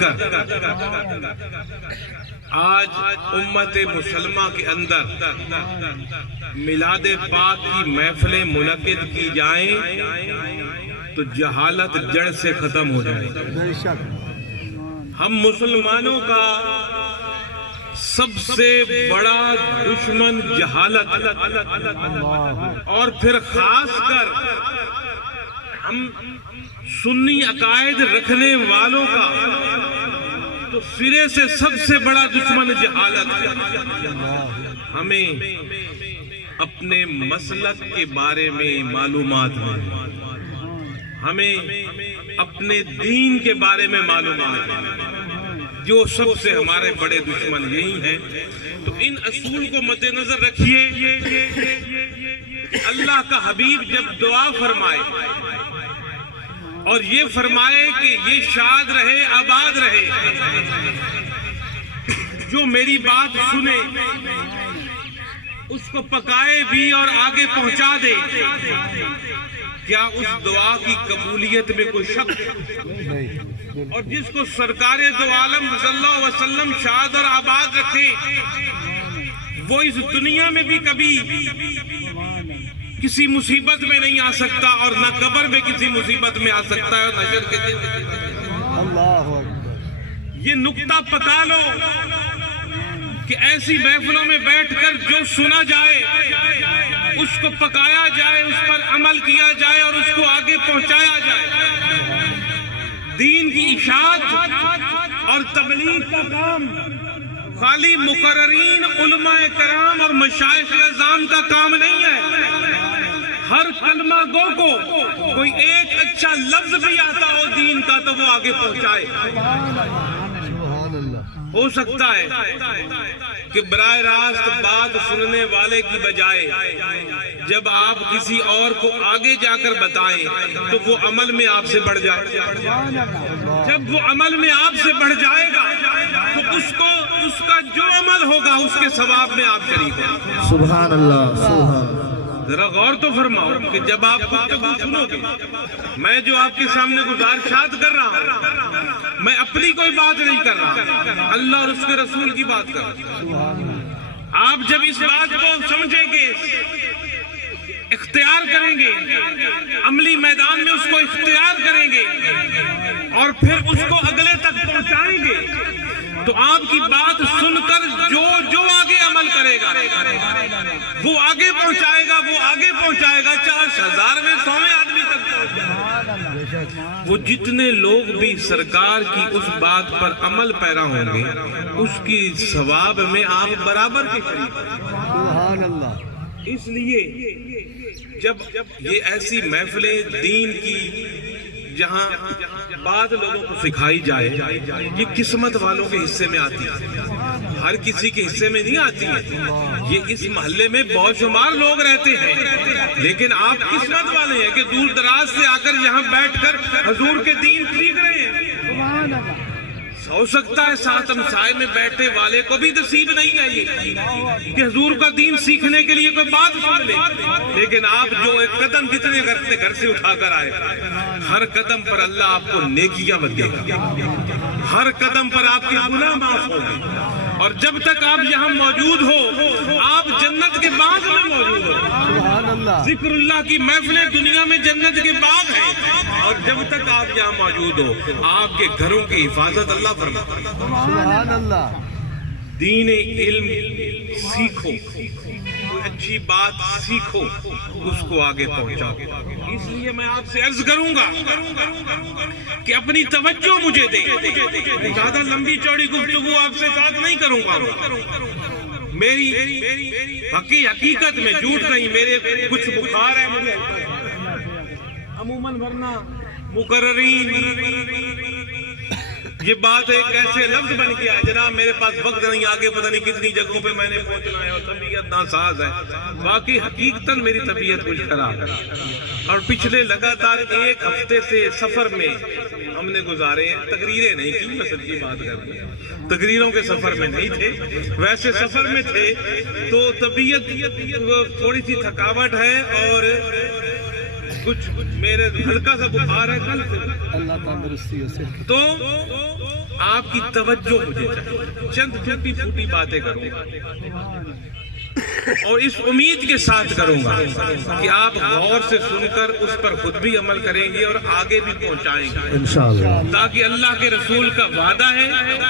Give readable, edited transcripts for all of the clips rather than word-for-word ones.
کر آج امت مسلمہ کے اندر میلاد پاک کی محفلیں منعقد کی جائیں تو جہالت جڑ سے ختم ہو جائے۔ ہم مسلمانوں کا سب سے بڑا دشمن جہالت، اور پھر خاص کر ہم سنی عقائد رکھنے والوں کا تو سرے سے سب سے بڑا دشمن جہالت۔ ہمیں اپنے مسلک کے بارے میں معلومات ہے، ہمیں اپنے دین کے بارے میں معلومات ہے، جو سب سے ہمارے بڑے دشمن یہی ہیں۔ تو ان اصول کو مد نظر رکھیے کہ اللہ کا حبیب جب دعا فرمائے اور یہ فرمائے کہ یہ شاد رہے آباد رہے، جو میری بات سنے اس کو پکائے بھی اور آگے پہنچا دے، کیا اس دعا کی قبولیت میں کوئی شک؟ اور جس کو سرکار دو عالم صلی اللہ علیہ وسلم شاد اور آباد رکھے، وہ اس دنیا میں بھی کبھی کسی مصیبت میں نہیں آ سکتا، اور نہ قبر میں کسی مصیبت میں آ سکتا ہے، اور حشر کے دن۔ یہ نقطہ پتا لو کہ ایسی محفلوں میں بیٹھ کر جو سنا جائے اس کو پکایا جائے، اس پر عمل کیا جائے اور اس کو آگے پہنچایا جائے۔ دین کی اشاعت اور تبلیغ کا کام خالی مقررین علماء کرام اور مشائخ اعظام کا کام نہیں ہے۔ ہر کلمہ گو کو کوئی ایک اچھا لفظ بھی آتا ہو دین کا تو وہ آگے پہنچائے۔ ہو سکتا ہے کہ براہ راست بات سننے والے کی بجائے جب آپ کسی اور کو آگے جا کر بتائیں تو وہ عمل میں آپ سے بڑھ جائے۔ جب وہ عمل میں آپ سے بڑھ جائے گا تو اس کا جو عمل ہوگا اس کے ثواب میں آپ شریک ہیں۔ سبحان اللہ، سبحان۔ ذرا غور تو فرماؤ کہ جب آپ گفتگو سنو گے، میں جو آپ کے سامنے گزارشات کر رہا ہوں، میں اپنی کوئی بات نہیں کر رہا، اللہ اور اس کے رسول کی بات کر رہا ہوں۔ آپ جب اس بات کو سمجھیں گے، اختیار کریں گے، عملی میدان میں اس کو اختیار کریں گے اور پھر اس کو اگلے تک پہنچائیں گے، تو آپ کی بات سن کر جو آگے عمل کرے گا وہ آگے پہنچائے گا، وہ آگے پہنچائے گا، 40,000 میں 100 آدمی تک پہنچائے گا۔ وہ جتنے لوگ بھی سرکار کی اس بات پر عمل پیرا ہوں گے اس کی ثواب میں آپ برابر کے شریک ہیں۔ سبحان اللہ۔ اس لیے جب یہ ایسی محفلیں دین کی جہاں بعض لوگوں کو سکھائی جائے، یہ قسمت والوں کے حصے میں آتی ہے، ہر کسی کے حصے میں نہیں آتی ہے۔ یہ اس محلے میں بہت شمار لوگ رہتے ہیں، لیکن آپ قسمت والے ہیں کہ دور دراز سے آ کر یہاں بیٹھ کر حضور کے دین سیکھ رہے ہیں۔ ہو سکتا ہے ساتھ ہمسائے میں بیٹھے والے کو بھی نصیب نہیں ہے یہ کہ حضور کا دین سیکھنے کے لیے کوئی بات سن لے، لیکن آپ جو ایک قدم جتنے گھر سے اٹھا کر آئے، ہر قدم پر اللہ آپ کو نیکیاں دے گا، ہر قدم پر آپ کے گناہ معاف ہوں گے، اور جب تک آپ یہاں موجود ہو آپ جنت کے باغ میں موجود ہو۔ ذکر اللہ کی محفلیں دنیا میں جنت کے باغ ہیں، اور جب تک آپ یہاں موجود ہو آپ کے گھروں کی حفاظت اللہ فرماتا ہے۔ سبحان اللہ۔ دین علم سیکھو، کوئی اچھی بات سیکھو، اس کو آگے پہنچاؤ۔ اس لیے میں آپ سے عرض کروں گا کہ اپنی توجہ مجھے دے، زیادہ لمبی چوڑی گفتگو آپ سے ساتھ نہیں کروں گا۔ میری حقیقت میں جھوٹ نہیں، میرے کچھ بخار ہے مجھے عموماً، ورنہ مقررین یہ بات ایک ایسے لفظ بن گیا ہے جناب میرے پاس وقت نہیں، آگے پتہ نہیں کتنی جگہوں پہ میں نے پہنچنا ہے اور طبیعت ناساز ہے۔ باقی حقیقتاً میری طبیعت کچھ خراب ہے، اور پچھلے لگاتار 1 ہفتے سے سفر میں ہم نے گزارے ہیں، تقریریں نہیں کی، میں سچی بات کر رہا ہوں، تقریروں کے سفر میں نہیں تھے، ویسے سفر میں تھے، تو طبیعت تھوڑی سی تھکاوٹ ہے اور کچھ میرے ہلکا سا بخار ہے کل سے، اللہ تندرستی سے۔ تو آپ کی توجہ مجھے چاہیے، چند ٹوٹی پھوٹی باتیں کروں گا اور اس امید کے ساتھ کروں گا کہ آپ غور سے سن کر اس پر خود بھی عمل کریں گے اور آگے بھی پہنچائیں گے انشاءاللہ تاکہ اللہ کے رسول کا وعدہ ہے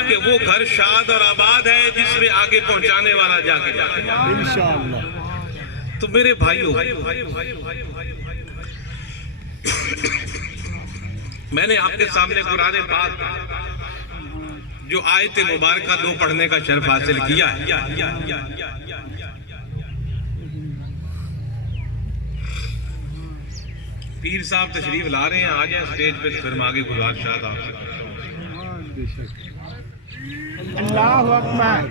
کہ وہ گھر شاد اور آباد ہے جس میں آگے پہنچانے والا جا کے انشاءاللہ۔ تو میرے بھائیوں، میں نے آپ کے سامنے قرآن پاک جو آیت مبارکہ 2 پڑھنے کا شرف حاصل کیا ہے، پیر صاحب تشریف لا رہے ہیں، آ جائیں اسٹیج پہ، پھر ہم آگے گزارشات آپ سے۔ اللہ اکبر۔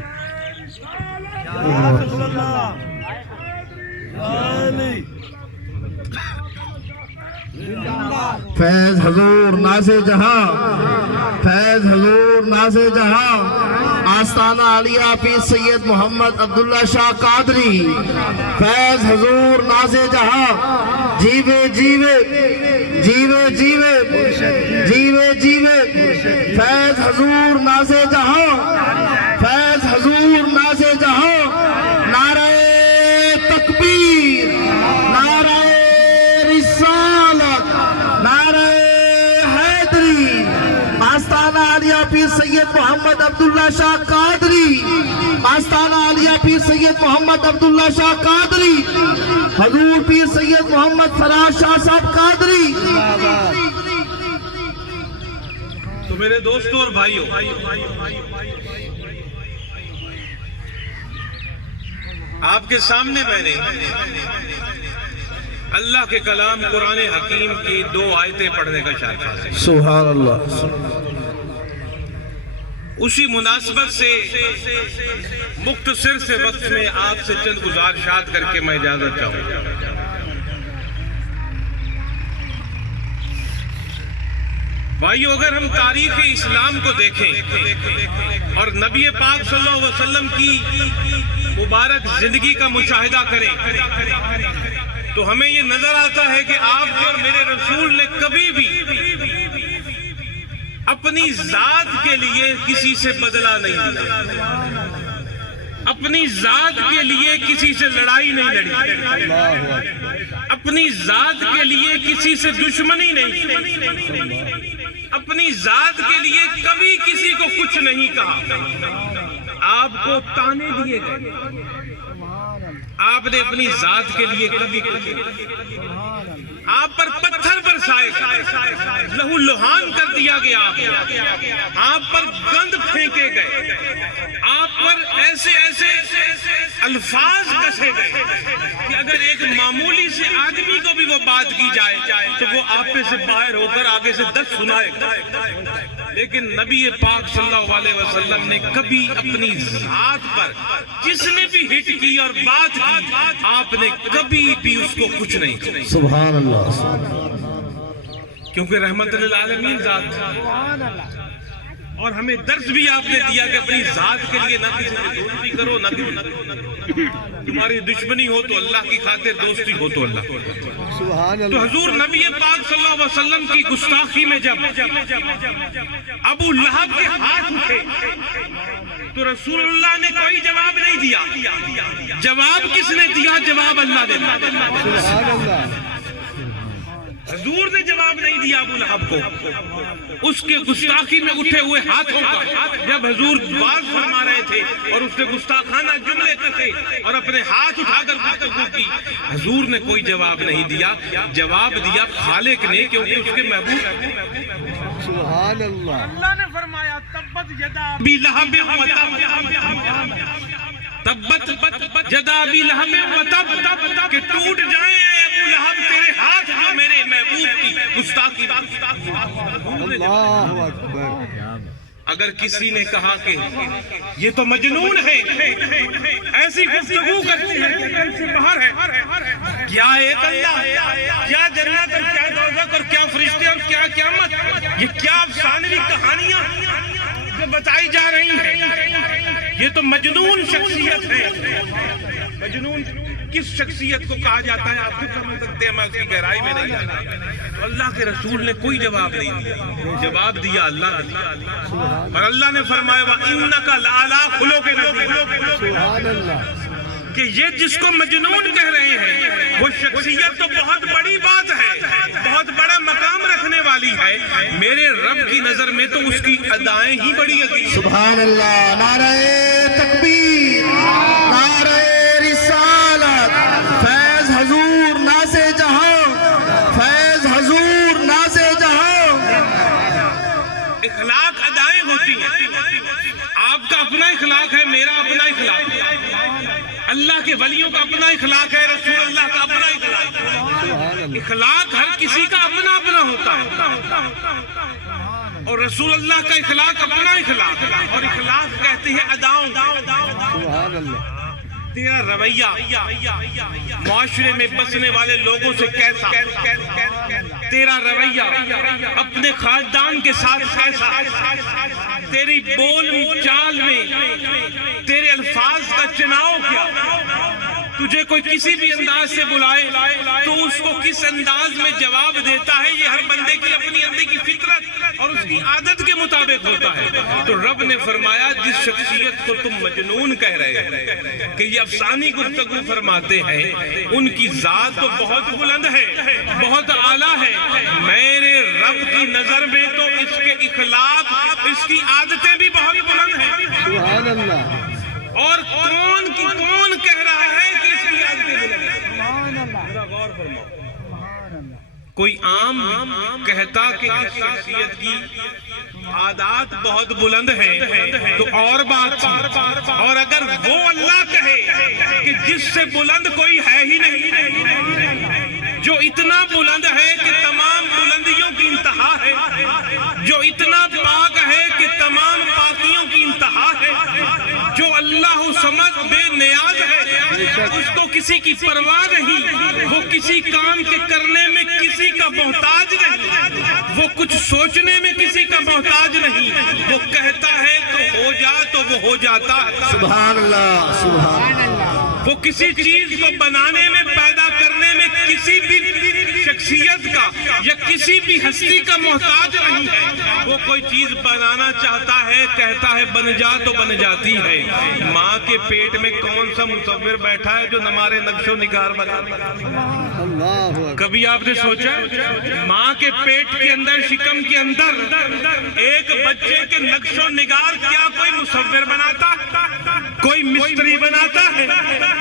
فیض حضور ناز جہاں، فیض حضور ناز جہاں، آستانہ عالیہ پیر سید محمد عبداللہ شاہ قادری، فیض حضور ناز جہاں، جیوے جیوے جیوے جیوے جیوے جیوے، فیض حضور ناز جہاں، فیض حضور ناز جہاں، نعرہ تکبیر، نعرہ رسالت، نعرہ حیدری، آستانہ عالیہ پیر سید محمد عبداللہ شاہ قادری، آستانہ عالیہ پیر سید محمد عبداللہ شاہ قادری، حضور پیر سید محمد فراز شاہ صاحب قادری۔ تو میرے دوستوں اور بھائیوں، آپ کے سامنے میں نے اللہ کے کلام قرآن حکیم کی 2 آیتیں پڑھنے کا شرف حاصل کیا۔ سبحان اللہ۔ اسی مناسبت سے مختصر سے وقت میں آپ سے چند گزارشات کر کے میں اجازت چاہوں گا۔ بھائیو، اگر ہم تاریخ اسلام کو دیکھیں اور نبی پاک صلی اللہ علیہ وسلم کی مبارک زندگی کا مشاہدہ کریں تو ہمیں یہ نظر آتا ہے کہ آپ اور میرے رسول نے کبھی بھی اپنی ذات کے لیے کسی سے بدلہ نہیں لیا، اپنی ذات کے لیے کسی سے لڑائی نہیں لڑی، اپنی ذات کے لیے کسی سے دشمنی نہیں، اپنی ذات کے لیے کبھی کسی کو کچھ نہیں کہا۔ آپ کو تانے دیے گئے، آپ نے اپنی ذات کے لیے کبھی کچھ نہیں، آپ پر پتھر برسائے گئے، لہو لہان کر دیا گیا، آپ پر گند پھینکے گئے، آپ پر ایسے ایسے الفاظ کسے گئے کہ اگر ایک معمولی سے آدمی کو بھی وہ بات کی جائے تو وہ آپ پہ سے باہر ہو کر آگے سے 10 سنائے گا۔ لیکن نبی پاک صلی اللہ علیہ وسلم نے کبھی اپنی ذات پر جس نے بھی ہٹ کی اور بات کی، آپ نے کبھی بھی اس کو کچھ نہیں کہا۔ سبحان اللہ۔ کیونکہ رحمت للعالمین ذات، اور ہمیں درس بھی آپ نے دیا کہ اپنی ذات کے لیے نہ کسی سے دوستی کرو، نہ تمہاری دشمنی ہو تو اللہ کی خاطر، دوستی ہو تو اللہ۔ سبحان تو اللہ۔ حضور نبی پاک صلی اللہ علیہ وسلم کی گستاخی میں جب ابو لہب کے ہاتھ اٹھے تو رسول اللہ نے کوئی جواب نہیں دیا۔ جواب کس نے دیا؟ جواب اللہ نے دیا۔ سبحان اللہ۔ حضور نے جواب نہیں دیا ابو لہب کو، اس کے گستاخی میں اٹھے ہوئے ہاتھوں کا جب حضور بات فرما رہے تھے اور اس نے گستاخانہ جملے کہے اور اپنے ہاتھ اٹھا کر گفتگو کی، حضور نے کوئی جواب نہیں دیا، جواب دیا خالق نے، کیونکہ اس کے محبوب۔ سبحان اللہ۔ اللہ نے فرمایا تبت یدا ابی لہب و تب، تبت یدا ابی لہب و تب، کہ ٹوٹ جائیں ابو لہب تیرے ہاتھ جو میرے محبوب کی گستاخی۔ اللہ اکبر۔ اگر کسی نے کہا کہ یہ تو مجنون ہے، ایسی گفتگو کرتے ہیں کہ دل سے باہر ہے، کیا ایک اللہ، کیا جنت اور کیا دوزخ اور کیا فرشتے اور کیا قیامت، یہ کیا افسانوی کہانیاں جو بتائی جا رہی ہیں، یہ تو مجنون شخصیت ہے، مجنون۔ کس شخصیت کو کہا جاتا ہے آپ خود سمجھ سکتے ہیں، میں اس کی گہرائی میں نہیں جانا۔ تو اللہ کے رسول نے کوئی جواب نہیں دیا، جواب دیا اللہ نے، اور اللہ نے فرمایا وَإِنَّكَ لَعَلَىٰ خُلُقٍ عَظِيمٍ، کہ یہ جس کو مجنون کہہ رہے ہیں وہ شخصیت تو بہت بڑی بات ہے، بہت بڑا مقام رکھنے والی ہے، میرے رب کی نظر میں تو اس کی ادائیں ہی بڑی عظیم۔ سبحان اللہ، نعرہ تکبیر، نعرہ رسالت، فیض حضور ناز جہاں، فیض حضور ناز جہاں۔ اخلاق ادائیں ہوتی ہیں، آپ کا اپنا اخلاق ہے، میرا اپنا اخلاق ہے، اللہ کے ولیوں کا اپنا اخلاق ہے، رسول اللہ کا اپنا اخلاق ہے۔ اخلاق ہر کسی کا اپنا اپنا ہوتا ہے، اور رسول اللہ کا اخلاق اپنا اخلاق ہے، اور اخلاق کہتے ہیں اداؤں۔ تیرا رویہ معاشرے میں بسنے والے لوگوں سے کیسا، تیرا رویہ اپنے خاندان کے ساتھ کیسا، تیری بول چال میں تیرے الفاظ کا چناؤ کیا، تجھے کوئی کسی بھی انداز سے بلائے تو اس کو کس انداز میں جواب دیتا ہے، یہ ہر بندے کی اپنی اندر کی فطرت اور اس کی عادت کے مطابق ہوتا ہے۔ تو رب نے فرمایا جس شخصیت کو تم مجنون کہہ رہے ہو کہ یہ افسانی گفتگو فرماتے ہیں، ان کی ذات تو بہت بلند ہے، بہت اعلیٰ ہے، میرے رب کی نظر میں تو اس کے اخلاق، اس کی عادتیں بھی بہت بلند ہیں۔ سبحان اللہ۔ اور کون کہہ رہا ہے کہ اس کی عادتیں بلند ہیں؟ ذرا غور فرماؤ۔ کوئی عام کہتا کہ اس شخصیت کی عادات بہت بلند ہیں تو اور بات تھی، اور اگر وہ اللہ کہے کہ جس سے بلند کوئی ہے ہی نہیں، جو اتنا بلند ہے کہ تمام بلندیوں کی انتہا ہے، جو اتنا پاک ہے کہ تمام پاکیوں کی انتہا ہے، جو اللہ سمجھ بے نیاز ہے، اس کو کسی کی پرواہ نہیں، وہ کسی کام کے کرنے میں کسی کا محتاج نہیں، وہ کچھ سوچنے میں کسی کا محتاج نہیں، وہ کہتا ہے تو ہو جا تو وہ ہو جاتا ہے۔ سبحان اللہ، سبحان اللہ۔ وہ کسی چیز کو بنانے میں، پیدا کرنے میں کسی بھی شخصیت کا یا کسی بھی ہستی کا محتاج نہیں ہے، وہ کوئی چیز بنانا چاہتا ہے، کہتا ہے بن جا تو بن جاتی ہے۔ ماں کے پیٹ میں کون سا مصور بیٹھا ہے جو ہمارے نقش و نگار بناتا ہے؟ کبھی آپ نے سوچا ماں کے پیٹ کے اندر، شکم کے اندر ایک بچے کے نقش و نگار کیا کوئی مصور بناتا ہے؟ کوئی مستری بناتا ہے؟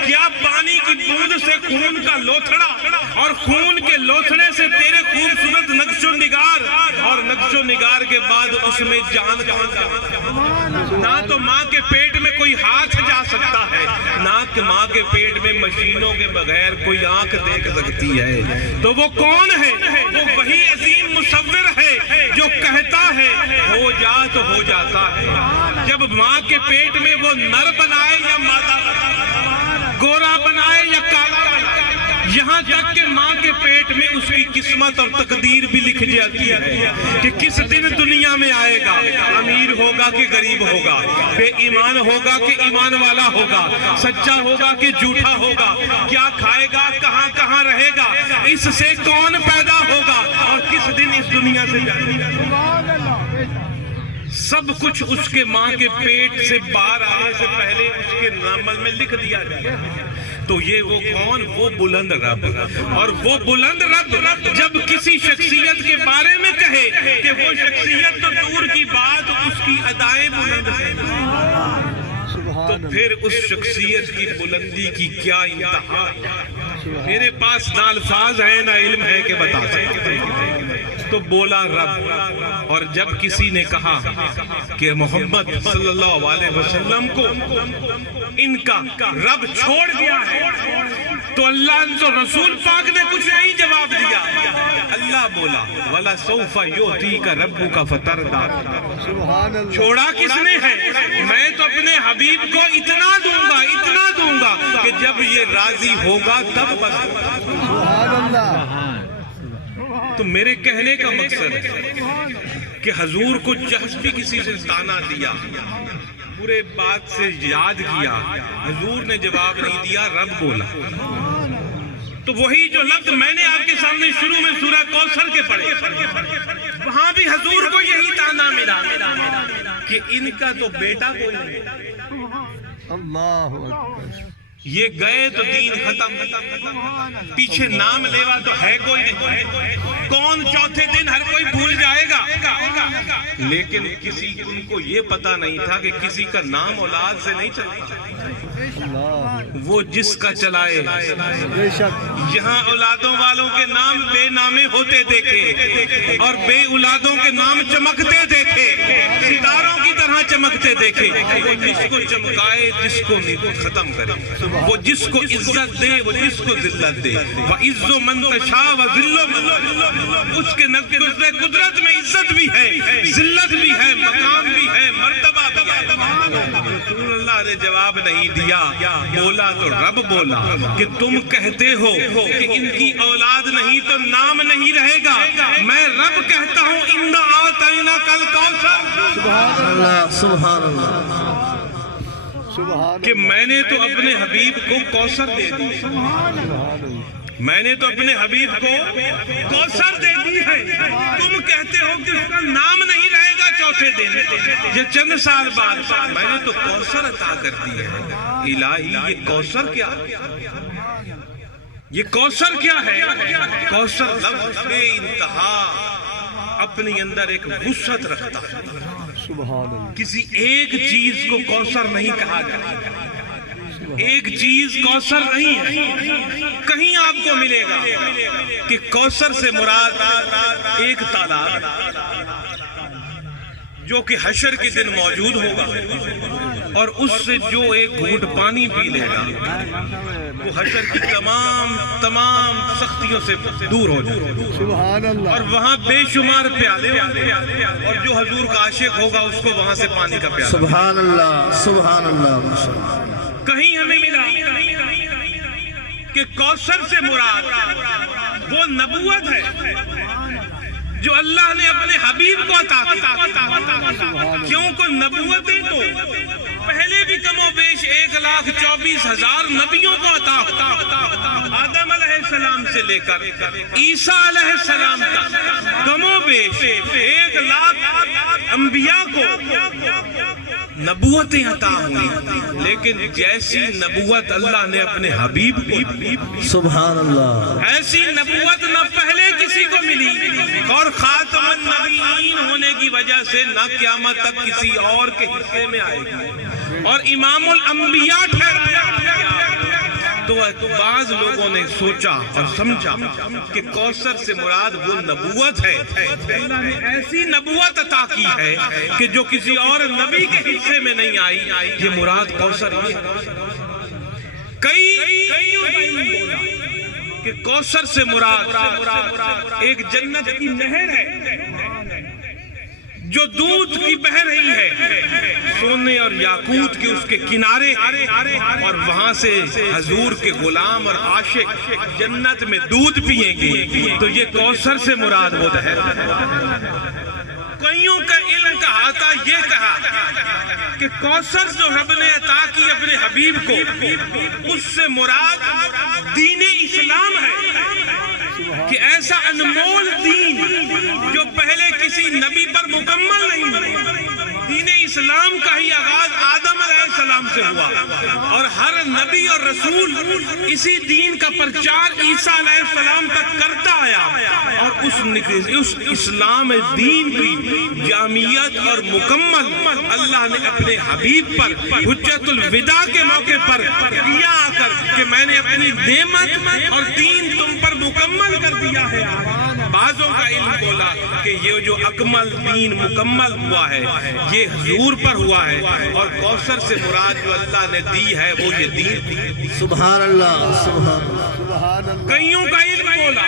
کیا پانی کی بوند سے خون کا لوتھڑا اور خون کے لوتھڑے سے تیرے خوبصورت نقش و نگار، اور نقش و نگار کے بعد اس میں جان نہ تو ماں کے پیٹ میں کوئی ہاتھ جا سکتا ہے، نہ کہ ماں کے پیٹ میں مشینوں کے بغیر کوئی آنکھ دیکھ سکتی ہے۔ تو وہ کون ہے؟ وہ وہی عظیم مصور ہے جو کہتا ہے ہو جا تو ہو جاتا ہے۔ جب ماں کے پیٹ میں وہ نر بنائے یا مادہ بنائے، گورا بنائے یا کالا بنائے، یہاں تک کہ ماں کے پیٹ میں اس کی قسمت اور تقدیر بھی لکھ جاتی ہے کہ کس دن دنیا میں آئے گا، امیر ہوگا کہ غریب ہوگا، بے ایمان ہوگا کہ ایمان والا ہوگا، سچا ہوگا کہ جھوٹا ہوگا، کیا کھائے گا، کہاں کہاں رہے گا، اس سے کون پیدا ہوگا اور کس دن اس دنیا سے جائے گا، سب کچھ اس کے ماں کے پیٹ سے باہر آنے سے پہلے اس کے نامل میں لکھ دیا جائے۔ تو یہ وہ کون؟ وہ بلند رب، اور وہ بلند رب جب کسی شخصیت کے بارے میں کہے کہ وہ شخصیت تو دور کی بات، اس کی ادائیں بلند ہیں، تو پھر اس شخصیت کی بلندی کی کیا انتہا ہے؟ میرے پاس نہ الفاظ ہیں نہ علم ہے کہ بتا سکتے۔ تو بولا رب، اور جب کسی نے کہا کہ محمد صلی اللہ علیہ وسلم کو ان کا رب چھوڑ دیا ہے، تو اللہ تو رسول پاک نے کچھ نہیں جواب دیا، اللہ بولا وَلَسَوْفَ يُؤْتِيكَ رَبُّكَ فَتَرْضَىٰ۔ چھوڑا کس نے ہے؟ میں تو اپنے حبیب کو اتنا دوں گا کہ جب یہ راضی ہوگا تب بس ہوگا۔ تو میرے کہنے کا مقصد ہے کہ حضور کو جہش بھی کسی سے تانا دیا، پورے بات سے یاد کیا، حضور نے جواب نہیں دیا، رب بولا۔ تو وہی جو لفظ میں نے آپ کے سامنے شروع میں سورہ کوثر کے پڑھے، وہاں بھی حضور کو یہی تانا ملا کہ ان کا تو بیٹا کوئی نہیں، اللہ اکبر، یہ گئے تو دین ختم، پیچھے نام لیوا تو ہے کوئی نہیں، کون چوتھے دن ہر کوئی بھول جائے گا۔ لیکن ان کو یہ پتا نہیں تھا کہ کسی کا نام اولاد سے نہیں چلتا، وہ جس کا چلائے۔ بے شک یہاں اولادوں والوں کے نام بے نامے ہوتے دیکھے اور بے اولادوں کے نام چمکتے دیکھے، ستاروں کی طرح چمکتے دیکھے۔ وہ جس کو چمکائے، جس کو ختم کرے، وہ جس کو عزت دے، وہ جس کو ذلت دے۔ وَعِزُّ مَن تَشَاءُ وَذِلُّ مَن، اس کے قدرت میں عزت بھی ہے، ذلت بھی ہے، مقام بھی ہے، مرتبہ بھی ہے۔ رسول اللہ نے جواب نہیں دیا، بولا تو رب بولا کہ تم کہتے ہو کہ ان کی اولاد نہیں تو نام نہیں رہے گا، میں رب کہتا ہوں اِنَّا أَعْطَيْنَاكَ الْكَوْثَرَ، سبحان اللہ، سبحان اللہ، سبحان کہ میں نے تو اپنے حبیب کو کوثر دے دی، میں نے تو اپنے حبیب کو کوثر دے دی ہے، تم کہتے ہو کہ اس کا نام نہیں رہے گا چوتھے دن یا چند سال بعد، میں نے تو کوثر عطا کر دی ہے۔ الہی یہ کوثر کیا، یہ کوثر کیا ہے؟ کوثر لفظ بے انتہا اپنی اندر ایک وسعت رکھتا ہے، سبحان اللہ، کسی ایک چیز کو کوثر نہیں کہا جاتا، ایک چیز کوثر نہیں ہے۔ کہیں آپ کو ملے گا کہ کوثر سے مراد ایک تالاب جو کہ حشر کے دن موجود ہوگا، اور اس سے جو ایک گھونٹ پانی پی لے گا وہ حشر کی تمام سختیوں سے دور ہو جائے گا، سبحان اللہ، اور وہاں بے شمار پیالے اور جو حضور کا عاشق ہوگا اس کو وہاں سے پانی کا پیالہ۔ سبحان اللہ، سبحان اللہ۔ کہیں ہمیں ملا کہ کوثر سے مراد وہ نبوت ہے جو اللہ نے اپنے حبیب کو عطا کی، کیونکہ نبوتیں تو پہلے بھی کم و بیش 1,24,000 نبیوں کو عطا، آدم علیہ السلام سے لے کر عیسیٰ علیہ السلام تک کم و بیش 1,00,000 انبیاء کو نبوتیں عطا ہوئی، لیکن جیسی نبوت اللہ نے اپنے حبیب کو، سبحان اللہ، ایسی نبوت نہ پہلے کسی کو ملی، اور خاتم النبیین ہونے کی وجہ سے نہ قیامت تک کسی اور کے حصے میں آئے گی، اور امام الانبیاء ٹھہرایا۔ تو بعض لوگوں نے سوچا اور سمجھا کہ کوثر سے مراد وہ نبوت ہے، اللہ نے ایسی نبوت عطا کی ہے کہ جو کسی اور نبی کے حصے میں نہیں آئی، یہ مراد کوثر ہے۔ کئی کہ کوثر سے مراد ایک جنت کی نہر ہے جو دودھ کی بہہ رہی ہے، سونے اور یاقوت کے اس کے کنارے، اور وہاں سے حضور کے غلام اور عاشق جنت میں دودھ پیئیں گے، تو یہ کوثر سے مراد وہ نہر ہے۔ کئیوں کا علم کا احاطہ یہ کہا کہ کوثر جو رب نے عطا کی اپنے حبیب کو، اس سے مراد دین اسلام ہے، کہ ایسا انمول دین جو پہلے کسی نبی پر مکمل نہیں۔ دین اسلام کا ہی آغاز آدم علیہ السلام سے ہوا، اور ہر نبی اور رسول اسی دین کا پرچار عیسیٰ علیہ السلام تک کرتا آیا، اور اس اسلام دین کی جامعیت اور مکمل اللہ نے اپنے حبیب پر حجت الوداع کے موقع پر دیا آ کر کہ میں نے اپنی نعمت اور دین تم پر مکمل کر دیا ہے۔ بعضوں کا علم بولا کہ یہ جو اکمل دین مکمل ہوا ہے یہ حضور پر ہوا ہے، اور کوثر سے مراد جو اللہ نے دی ہے وہ یہ دین۔ سبحان اللہ، سبحان اللہ۔ کئیوں کا علم بولا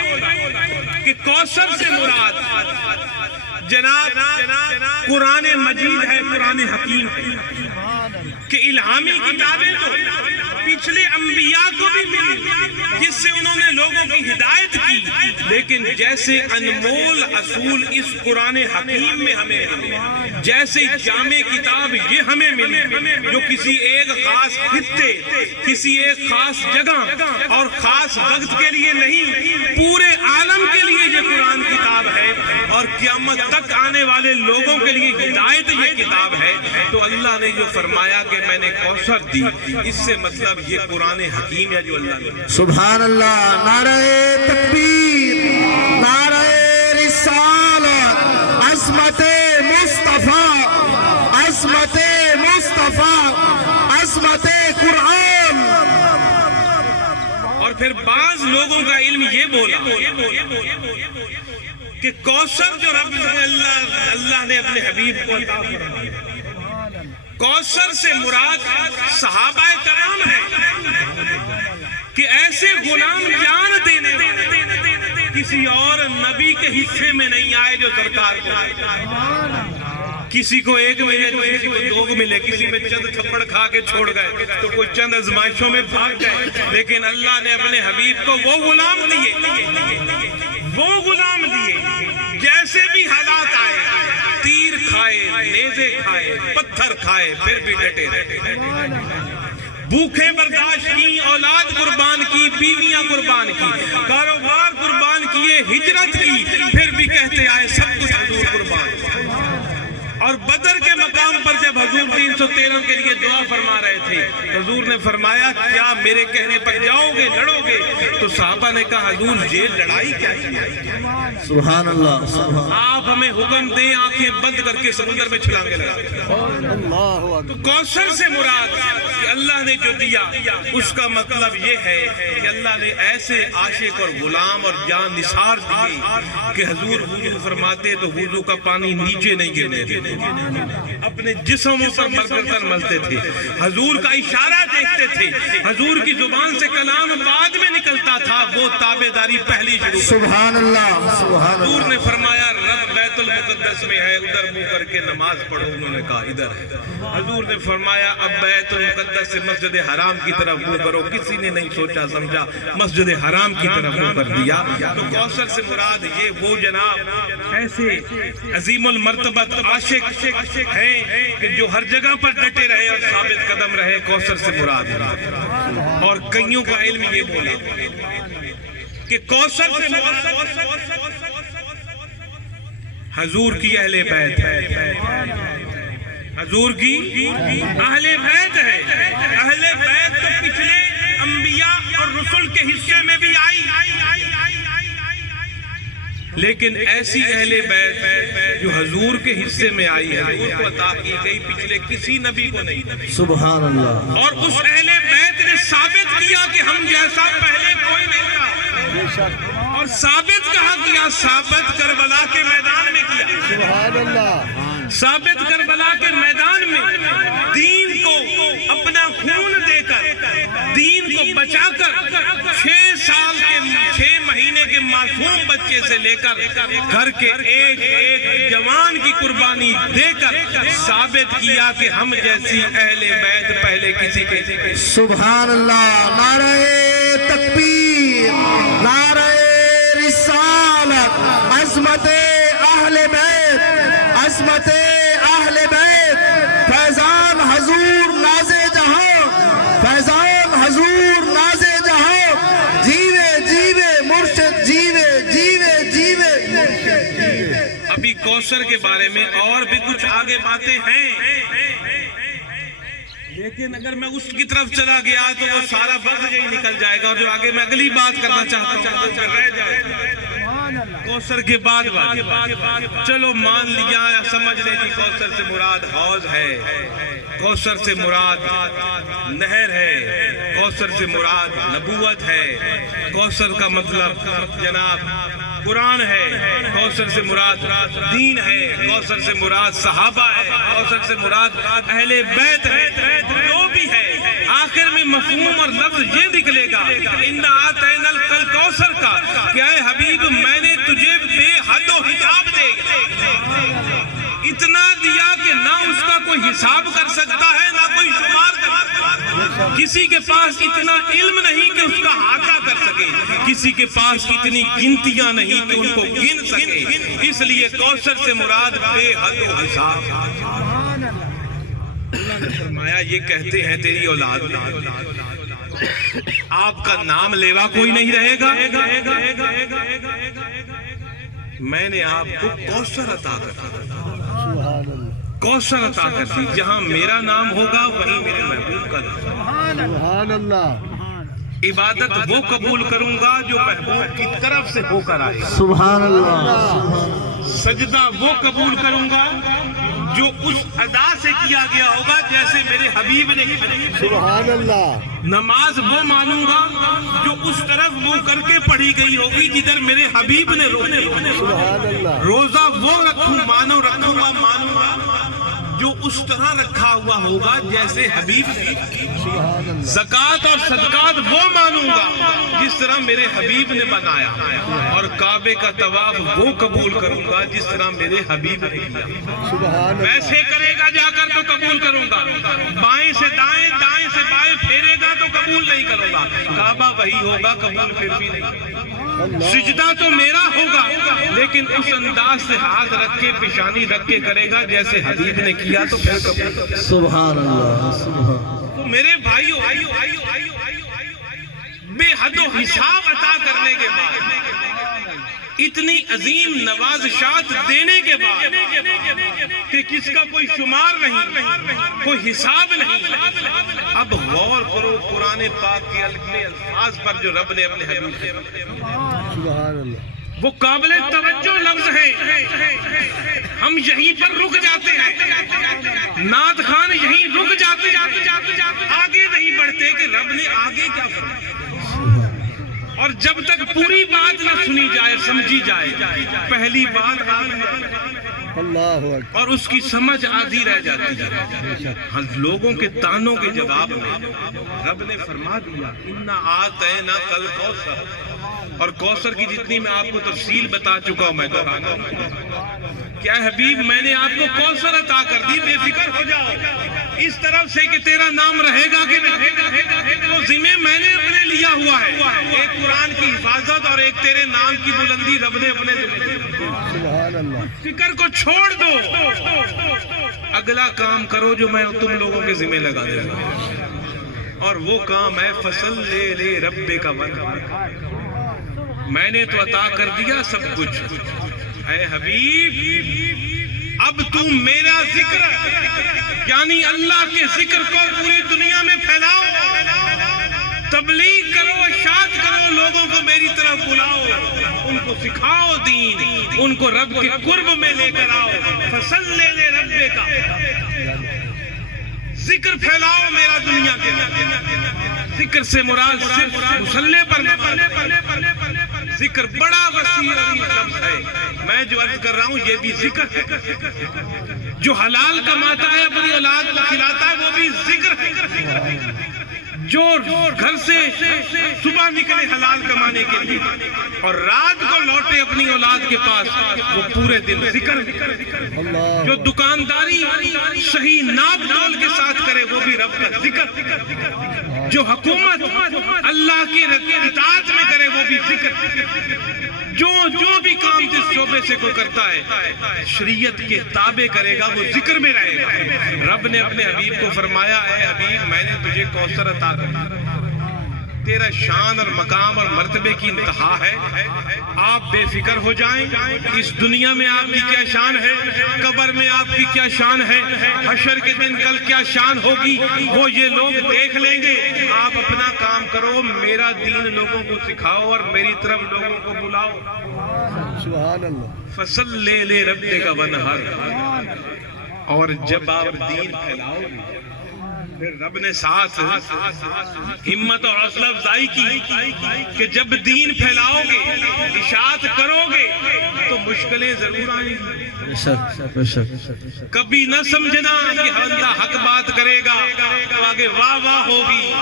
کہ کوثر سے مراد جناب قرآن مجید ہے، قرآن حکیم، کہ الہامی کتابیں تو پچھلے انبیاء کو بھی ملی جس سے انہوں نے لوگوں کی ہدایت کی، لیکن جیسے انمول اصول اس قرآن حکیم میں ہمیں ملے، جیسے جامع کتاب یہ ہمیں ملی جو کسی ایک خاص خطے، کسی ایک خاص جگہ اور خاص وقت کے لیے نہیں، پورے عالم کے لیے یہ قرآن کتاب ہے اور قیامت تک آنے والے لوگوں کے لیے ہدایت یہ کتاب ہے، تو اللہ نے جو فرمایا کہ میں نے کوثر دی، اس سے مطلب یہ قرآن حکیم ہے جو اللہ نے۔ سبحان اللہ، نعرہ تکبیر، نعرہ رسالت، عظمت مصطفیٰ، عظمت مصطفیٰ، عظمت قرآن۔ اور پھر بعض لوگوں کا علم یہ بولا کہ کوثر جو رب اللہ نے اپنے حبیب کو عطا فرمایا، کوثر سے مراد صحابہ کرام ہے کہ ایسے غلام جان دینے والے کسی اور نبی کے حصے میں نہیں آئے جو سرکار کو آئے۔ کسی کو ایک ملے تو کسی کو دو ملے، کسی میں چند تھپڑ کھا کے چھوڑ گئے تو کوئی چند آزمائشوں میں بھاگ گئے، لیکن اللہ نے اپنے حبیب کو وہ غلام دیے جیسے بھی حالات آئے، تیر کھائے، نیزے کھائے، پتھر کھائے، پھر بھی ڈٹے رہے، بھوکے برداشت کی، اولاد قربان کی، بیویاں قربان کی، کاروبار قربان کیے، ہجرت کی، پھر بھی کہتے آئے سب کچھ حضور قربان۔ اور بدر کے مقام پر جب حضور 313 کے لیے دعا فرما رہے تھے، حضور نے فرمایا کیا میرے کہنے پر جاؤ گے، لڑو گے؟ تو صحابہ نے کہا حضور یہ لڑائی کیا ہے؟ سبحان اللہ، سبحان آپ ہمیں حکم دیں آنکھیں بند کر کے سمندر میں چھلانگے لگا۔ اللہ تو کوثر سے مراد کہ اللہ نے جو دیا اس کا مطلب یہ ہے کہ اللہ نے ایسے عاشق اور غلام اور جان نثار دیے کہ حضور وضو فرماتے تو وضو کا پانی نیچے نہیں گرنے دیتے، اپنے جسموں پر مل ملتے تھے، حضور کا اشارہ دیکھتے تھے، حضور کی زبان سے کلام بعد میں نکلتا تھا، وہ تابعداری پہلی شروع۔ سبحان اللہ، سبحان اللہ۔ حضور نے فرمایا رب بیت المقدس میں ہے، ادھر منہ کر کے نماز پڑھو، انہوں نے کہا ادھر ہے۔ حضور نے فرمایا اب بیت المقدس سے مسجد حرام کی طرف منہ کرو، کسی نے نہیں سوچا سمجھا، مسجد حرام کی طرف منہ کر دیا۔ تو کوثر سے مراد یہ وہ جناب ایسے عظیم المرتبت عاشق ہیں کہ جو ہر جگہ پر ڈٹے رہے اور ثابت قدم رہے، کوثر سے مراد ہے۔ اور کئیوں کا علم یہ بولا کہ کوثر سے مراد حضور کی اہل بیت ہے، حضور کی اہل بیت ہے۔ اہل بیت تو پچھلے انبیاء اور رسل کے حصے میں بھی آئی، لیکن ایسی اہل بیت جو حضور کے حصے میں آئی ہے، حضور کو عطا کی گئی، پچھلے کسی نبی کو نہیں۔ سبحان اللہ۔ اور اس اہل بیت نے ثابت کیا کہ ہم جیسا پہلے کوئی نہیں تھا، اور ثابت کہاں کیا؟ ثابت کربلا کے میدان میں کیا۔ سبحان اللہ۔ ثابت کربلا کے میدان میں دین کو اپنا خون دے کر، دین کو بچا کر، 6 مہینے کے معصوم بچے سے لے کر گھر کے ایک جوان کی قربانی دے کر ثابت کیا کہ ہم جیسی اہل بیت پہلے کسی کے۔ سبحان اللہ، نعرہ تکبیر، نعرہ رسالت، عظمت اہل بیت، عظمت اہل بیت، فیضان حضور ناز جہاں، فیضان حضور ناز جہاں، جیوے جیوے مرشد، جیوے جیوے جیوے مرشد۔ ابھی کوثر کے بارے میں اور بھی کچھ آگے باتیں ہیں، لیکن اگر میں اس کی طرف چلا گیا تو وہ سارا وقت یہی نکل جائے گا، اور جو آگے میں اگلی بات کرنا چاہتا ہوں وہ رہ جائے گا۔ کوثر کے بعد چلو مان لیا یا سمجھ لیں کہ کوثر سے مراد حوض ہے، کوثر سے مراد نہر ہے، کوثر سے مراد نبوت ہے، کوثر کا مطلب جناب قرآن ہے، کوثر سے مراد دین ہے، کوثر سے مراد صحابہ ہے، کوثر سے مراد اہل بیت ہے، جو بھی ہے آخر میں مفہوم اور لفظ یہ نکلے گا اِنَّا آتَيْنَا الْكَوْثَرَ کا کہ اے حبیب میں نے تجھے بے حد و حساب دے اتنا دیا کہ نہ اس کا کوئی حساب کر سکتا ہے نہ کوئی شمار کر سکتا ہے۔ کسی کے پاس اتنا علم نہیں کہ اس کا احاطہ کر سکے، کسی کے پاس اتنی گنتیاں نہیں کہ ان کو گن سکے، اس لیے کوثر سے مراد بے حد و حساب۔ اللہ نے فرمایا یہ کہتے ہیں تیری اولاد آپ کا نام لیوا کوئی نہیں رہے گا، میں نے آپ کو کوثر عطا کر دی، کوثر عطا کر دی، جہاں میرا نام ہوگا وہیں میرے محبوب کا نام۔ سبحان اللہ۔ عبادت وہ قبول کروں گا جو محبوب کی طرف سے ہو کر آئے، سبحان اللہ، سجدہ وہ قبول کروں گا جو اس ادا سے کیا گیا ہوگا جیسے میرے حبیب نے کیا، سبحان اللہ۔ نماز وہ مانوں گا جو اس طرف منہ کر کے پڑھی گئی ہوگی جدھر میرے حبیب نے سبحان اللہ۔ روزہ وہ رکھوں گا جو اس طرح رکھا ہوا ہوگا جیسے حبیب نے، سبحان اللہ۔ زکوٰۃ اور صدقات وہ مانوں گا جس طرح میرے حبیب نے بنایا، اور کعبے کا طواف وہ قبول کروں گا جس طرح میرے حبیب نے کیا۔ سبحان اللہ۔ ویسے کرے گا جا کر تو قبول کروں گا، بائیں سے دائیں دائیں سے بائیں پھیرے گا تو قبول نہیں کروں گا، کعبہ وہی ہوگا قبول پھر بھی نہیں۔ سجدہ تو میرا ہوگا لیکن اس انداز سے ہاتھ رکھ کے پیشانی رکھ کے کرے گا جیسے حبیب نے کیا تو پھر قبول۔ سبحان اللہ، تو میرے بھائیو بے حد و حساب عطا کرنے کے بعد، اتنی عظیم نوازشات دینے کے بعد کہ کس کا کوئی شمار نہیں، کوئی حساب نہیں، اب غور کرو قرآن پاک کے الفاظ پر جو رب نے اپنے حبیب سے، سبحان اللہ۔ وہ قابل توجہ لفظ ہیں، ہم یہیں پر رک جاتے ہیں، نعت خان یہیں رک جاتے ہیں، آگے نہیں بڑھتے کہ رب نے آگے کیا فرمایا، اور جب تک پوری بات نہ سنی جائے سمجھی جائے، پہلی بات اللہ اکبر۔ اور اس کی سمجھ آدھی رہ جاتی ہے۔ لوگوں کے تانوں کے جواب میں رب نے فرما دیا اِنَّا آتَيْنَا الْكَوْثَرَ، اور کوثر کی جتنی میں آپ کو تفصیل بتا چکا ہوں میں دہراتا ہوں، کیا حبیب میں نے آپ کو کوثر عطا کر دی، بے فکر ہو جاؤ، اس طرف سے کہ تیرا نام رہے گا کہ نہیں، وہ ذمہ میں نے اپنے لیا ہوا ہے، ایک قرآن کی حفاظت اور ایک تیرے نام کی بلندی رب نے اپنے ذمہ دی۔ سبحان اللہ۔ فکر کو چھوڑ دو، اگلا کام کرو جو میں تم لوگوں کے ذمہ لگا دے رہا ہوں، اور وہ کام ہے فصل لے رب کا ون۔ میں نے تو عطا کر دیا سب کچھ، اے حبیب اب تم میرا ذکر یعنی اللہ کے ذکر کو پوری دنیا میں پھیلاؤ، تبلیغ کرو، اشاعت کرو، لوگوں کو میری طرف بلاؤ، ان کو سکھاؤ دین، ان کو رب کے قرب میں لے کر آؤ، فصل لے رب کا ذکر پھیلاؤ میرا دنیا کے، ذکر سے مراد صرف مصلی پر ذکر بڑا وسیع لفظ ہے، میں جو عرض کر رہا ہوں یہ بھی ذکر ہے، جو حلال کماتا ہے اپنی اولاد کو کھلاتا ہے وہ بھی ذکر ہے، جو گھر سے صبح نکلے حلال کمانے کے لیے اور رات کو لوٹے اپنی اولاد کے پاس وہ پورے دن ذکر ہے، جو دکانداری صحیح ناپ تول کے ساتھ کرے وہ بھی رب کا ذکر، جو حکومت اللہ کی اطاعت میں کرے وہ بھی ذکر، جو بھی کام جس شعبے سے کوئی کرتا ہے شریعت کے تابع کرے گا وہ ذکر میں رہے گا۔ رب نے اپنے حبیب کو فرمایا اے حبیب میں نے تجھے کوثر عطا کر دیا، تیرا شان اور مقام اور مرتبے کی انتہا ہے، آپ بے فکر ہو جائیں، اس دنیا میں آپ کی کیا شان ہے، قبر میں آپ کی کیا شان ہے، حشر کے دن کل کیا شان ہوگی وہ یہ لوگ دیکھ لیں گے، آپ اپنا کام کرو، میرا دین لوگوں کو سکھاؤ اور میری طرف لوگوں کو بلاؤ۔ سبحان اللہ۔ فصل لے رب کا ونہر، اور جب آپ دین پھیلاؤ گے پھر رب نے ساتھ ہمت اور حوصلہ افزائی کی کہ جب دین پھیلاؤ گے اشاعت کرو گے تو مشکلیں ضرور آئیں گی، کبھی نہ سمجھنا کہ بندہ حق بات کرے گا تو آگے واہ واہ ہوگی،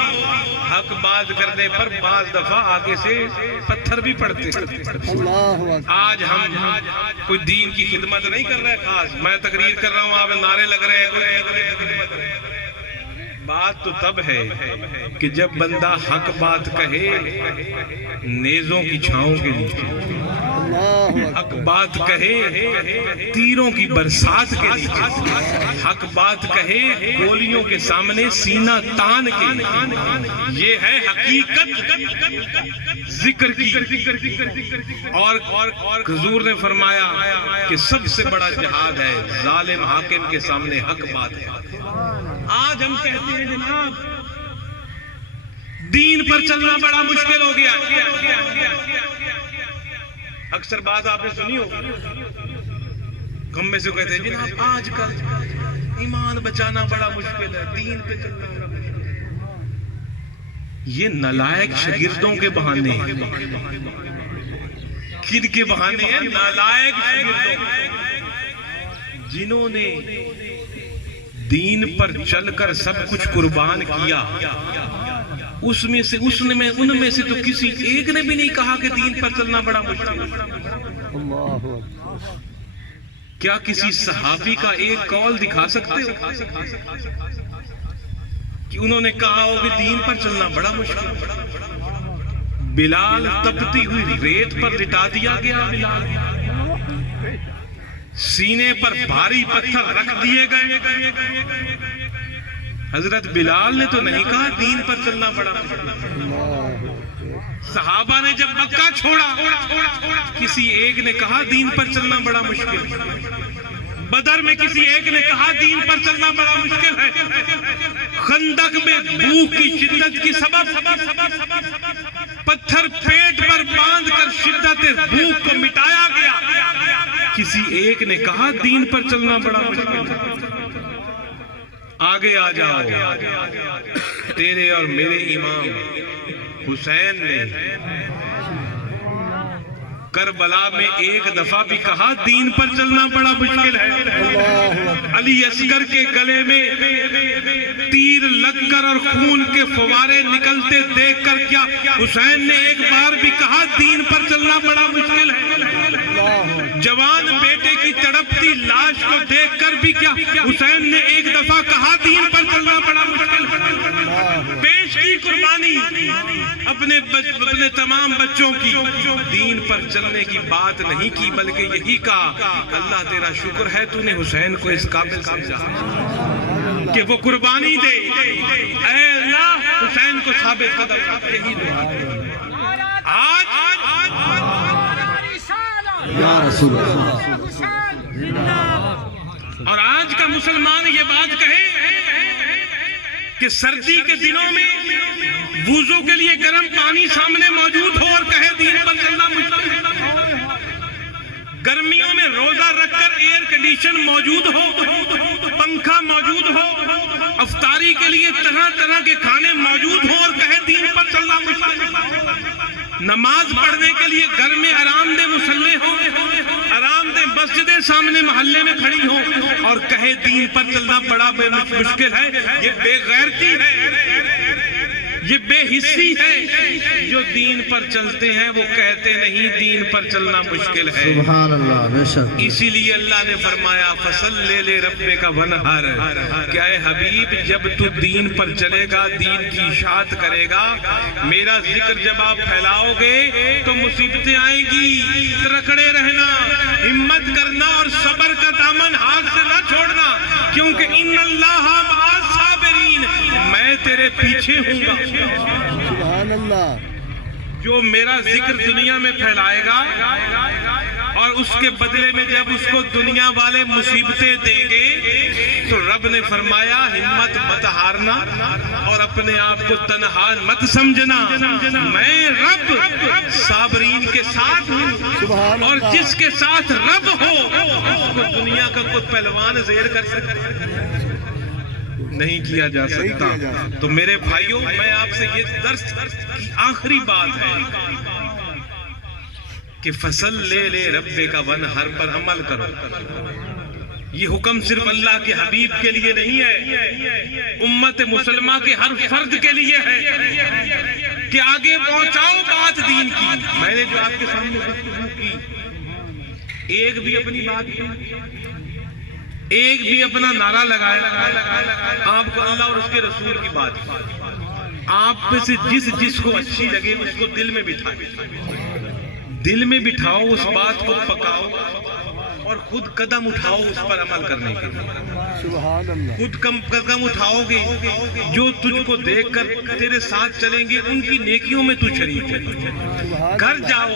حق بات کرنے پر بعض دفعہ آگے سے پتھر بھی پڑتے ہیں۔ آج ہم کوئی دین کی خدمت نہیں کر رہے، خاص میں تقریر کر رہا ہوں آپ نعرے لگ رہے ہیں، بعض بات تو تب ہے کہ جب بندہ حق بات کہے نیزوں کی چھاؤں کے نیچے، حق بات کہے تیروں کی برسات کے نیچے، حق بات کہے گولیوں کے سامنے سینہ تان کے، یہ ہے حقیقت ذکر کی۔ اور حضور نے فرمایا کہ سب سے بڑا جہاد ہے ظالم حاکم کے سامنے حق بات ہے۔ آج ہم کہتے ہیں جناب دین پر چلنا بڑا مشکل ہو گیا، اکثر بات آپ نے سنی ہو، ہم میں سے کہتے ہیں جناب آج کل ایمان بچانا بڑا مشکل ہے، دین پہ چلنا بڑا مشکل ہے۔ یہ نالائق شاگردوں کے بہانے ہیں۔ کن کے بہانے ہیں؟ نالائق شاگردوں، جنہوں نے دین پر چل کر سب کچھ قربان کیا، ان میں سے تو کسی ایک نے بھی نہیں کہا کہ دین پر چلنا بڑا مشکل ہے۔ کیا کسی صحابی کا ایک قول دکھا سکتے ہو کہ انہوں نے کہا ہو کہ دین پر چلنا بڑا مشکل ہے؟ بلال تپتی ہوئی ریت پر لٹا دیا گیا، بلال سینے پر بھاری پتھر رکھ دیے گئے، حضرت بلال نے تو نہیں کہا دین پر چلنا بڑا مشکل ہے۔ صحابہ نے جب مکہ چھوڑا کسی ایک نے کہا دین پر چلنا بڑا مشکل ہے۔ بدر میں کسی ایک نے کہا دین پر چلنا بڑا مشکل ہے۔ خندق میں بھوک کی شدت کی سبب پتھر پیٹ پر باندھ کر شدت بھوک کو مٹایا گیا، کسی ایک نے کہا دین پر چلنا بڑا مشکل ہے۔ آگے آ جاؤ، تیرے اور میرے امام حسین نے کربلا میں ایک دفعہ بھی کہا دین پر چلنا بڑا مشکل ہے۔ علی اصغر کے گلے میں تیر لگ کر اور خون کے فوارے نکلتے دیکھ کر کیا حسین نے ایک بار بھی کہا دین پر چلنا بڑا مشکل ہے؟ جوان بیٹے کی تڑپتی لاش کو دیکھ کر بھی کیا حسین نے ایک دفعہ کہا دین پر چلنا بڑا مشکل ہے؟ پیش کی قربانی اپنے تمام بچوں کی، دین پر چلنے کی بات نہیں کی بلکہ یہی کہا اللہ تیرا شکر ہے تو نے حسین کو اس قابل سمجھا کہ وہ قربانی دے، اے اللہ حسین کو ثابت قدم رکھ۔ یہی دعا آج اور آج کا مسلمان یہ بات کہے کہ سردی کے دنوں میں وضو کے لیے گرم پانی سامنے موجود ہو اور کہے دین پر چلنا مشکل ہے، گرمیوں میں روزہ رکھ کر ایئر کنڈیشن موجود ہو، پنکھا موجود ہو، افطاری کے لیے طرح طرح کے کھانے موجود ہوں اور کہے دین پر چلنا مشکل ہے، نماز پڑھنے کے لیے گھر میں آرام دہ مصلی ہو، آرام دہ مسجدیں سامنے محلے میں کھڑی ہوں اور کہے دین پر چلنا بڑا مشکل ہے۔ یہ بے غیرتی ہے، یہ بے حسی ہے، جو دین پر چلتے ہیں وہ کہتے نہیں دین پر چلنا مشکل ہے۔ سبحان اللہ، بے شک۔ اسی لیے اللہ نے فرمایا فَصَلِّ لِرَبِّكَ وَانْحَرْ، کہ اے حبیب جب تو دین پر چلے گا، دین کی اشاعت کرے گا، میرا ذکر جب آپ پھیلاؤ گے تو مصیبتیں آئیں گی، ترکڑے رہنا، ہمت کرنا اور صبر کا دامن ہاتھ سے نہ چھوڑنا، کیونکہ ان اللہ مع الصابرین، میں تیرے پیچھے ہوں گا۔ سبحان اللہ۔ جو میرا ذکر دنیا میں پھیلائے گا اور اس کے بدلے میں جب اس کو دنیا والے مصیبتیں دیں گے تو رب نے فرمایا ہمت مت ہارنا اور اپنے آپ کو تنہا مت سمجھنا، میں رب صابرین کے ساتھ ہوں، اور جس کے ساتھ رب ہو اس کو دنیا کا کوئی پہلوان زیر کر سکتا نہیں کیا جا سکتا۔ تو میرے بھائیوں، میں آپ سے یہ درس کی آخری بات ہے کہ فَصَلِّ لِرَبِّكَ وَانْحَرْ پر عمل کرو۔ یہ حکم صرف اللہ کے حبیب کے لیے نہیں ہے، امت مسلمہ کے ہر فرد کے لیے ہے کہ آگے پہنچاؤ بات دین کی۔ میں نے جو آپ کے سامنے گفتگو کی، ایک بھی اپنی بات کی ایک بھی اپنا نعرہ لگائے آپ کو اللہ اور اس کے رسول کی بات، آپ میں سے جس کو اچھی لگے اس کو دل میں بٹھاؤ، اس بات کو پکاؤ اور خود قدم اٹھاؤ اس پر عمل کرنے کے لیے۔ سبحان اللہ۔ خود قدم اٹھاؤ گے، جو تجھ کو دیکھ کر تیرے ساتھ چلیں گے ان کی نیکیوں میں تو شریک ہو۔ گھر جاؤ،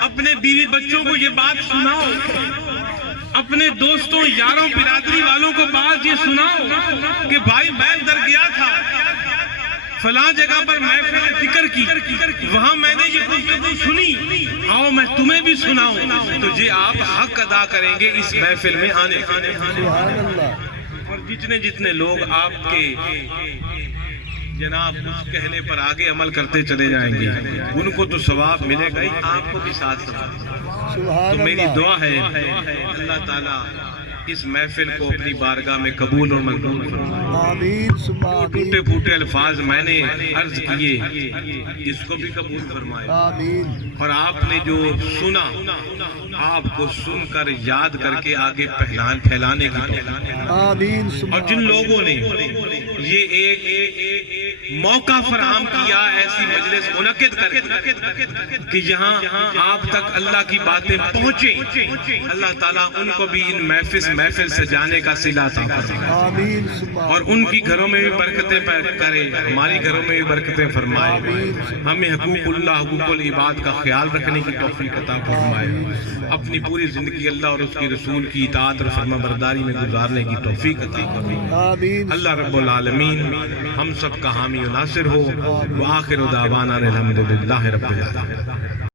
اپنے بیوی بچوں کو یہ بات سناؤ، اپنے دوستوں یاروں برادری والوں کو بات یہ سناؤ کہ بھائی میں در گیا تھا فلاں جگہ پر محفل ذکر کی، وہاں میں نے یہ گفتگو سنی، آؤ میں تمہیں بھی سناؤں، تو یہ آپ حق ادا کریں گے اس محفل میں آنے کا۔ سبحان اللہ۔ اور جتنے لوگ آپ کے جناب اس کہنے پر آگے عمل کرتے چلے جائیں گے ان کو تو ثواب ملے گا ہی، آپ کو بھی ساتھ ثواب۔ سبحان تو میری اللہ۔ دعا ہے اللہ تعالیٰ اس محفل کو اپنی بارگاہ میں قبول اور منظور فرمائے۔ آمین ثم آمین۔ ٹوٹے پھوٹے الفاظ میں نے عرض کیے، اس کو بھی قبول فرمائے، آمین۔ اور آپ نے جو سنا آپ کو سن کر یاد کر کے آگے پھیلانے کی توفیق۔ آمین ثم اور جن لوگوں نے یہ ایک موقع فراہم کیا ایسی مجلس منعقد کر کہ یہاں آپ تک اللہ کی باتیں پہنچیں، اللہ تعالیٰ ان کو بھی ان محفل سجانے کا صلہ عطا فرمائے، آمین ثم اور ان کی گھروں میں بھی برکتیں کرے، ہماری گھروں میں بھی برکتیں فرمائے، ہمیں حقوق اللہ حقوق العباد کا خیال رکھنے کی توفیق عطا فرمائے، اپنی پوری زندگی اللہ اور اس کی رسول کی اطاعت اور فرما برداری میں گزارنے کی توفیق عطا فرمائے۔ آمین۔ اللہ رب العالمین ہم سب کا حامی و ناصر ہو، وآخر دعوانا الحمدللہ رب العالمین۔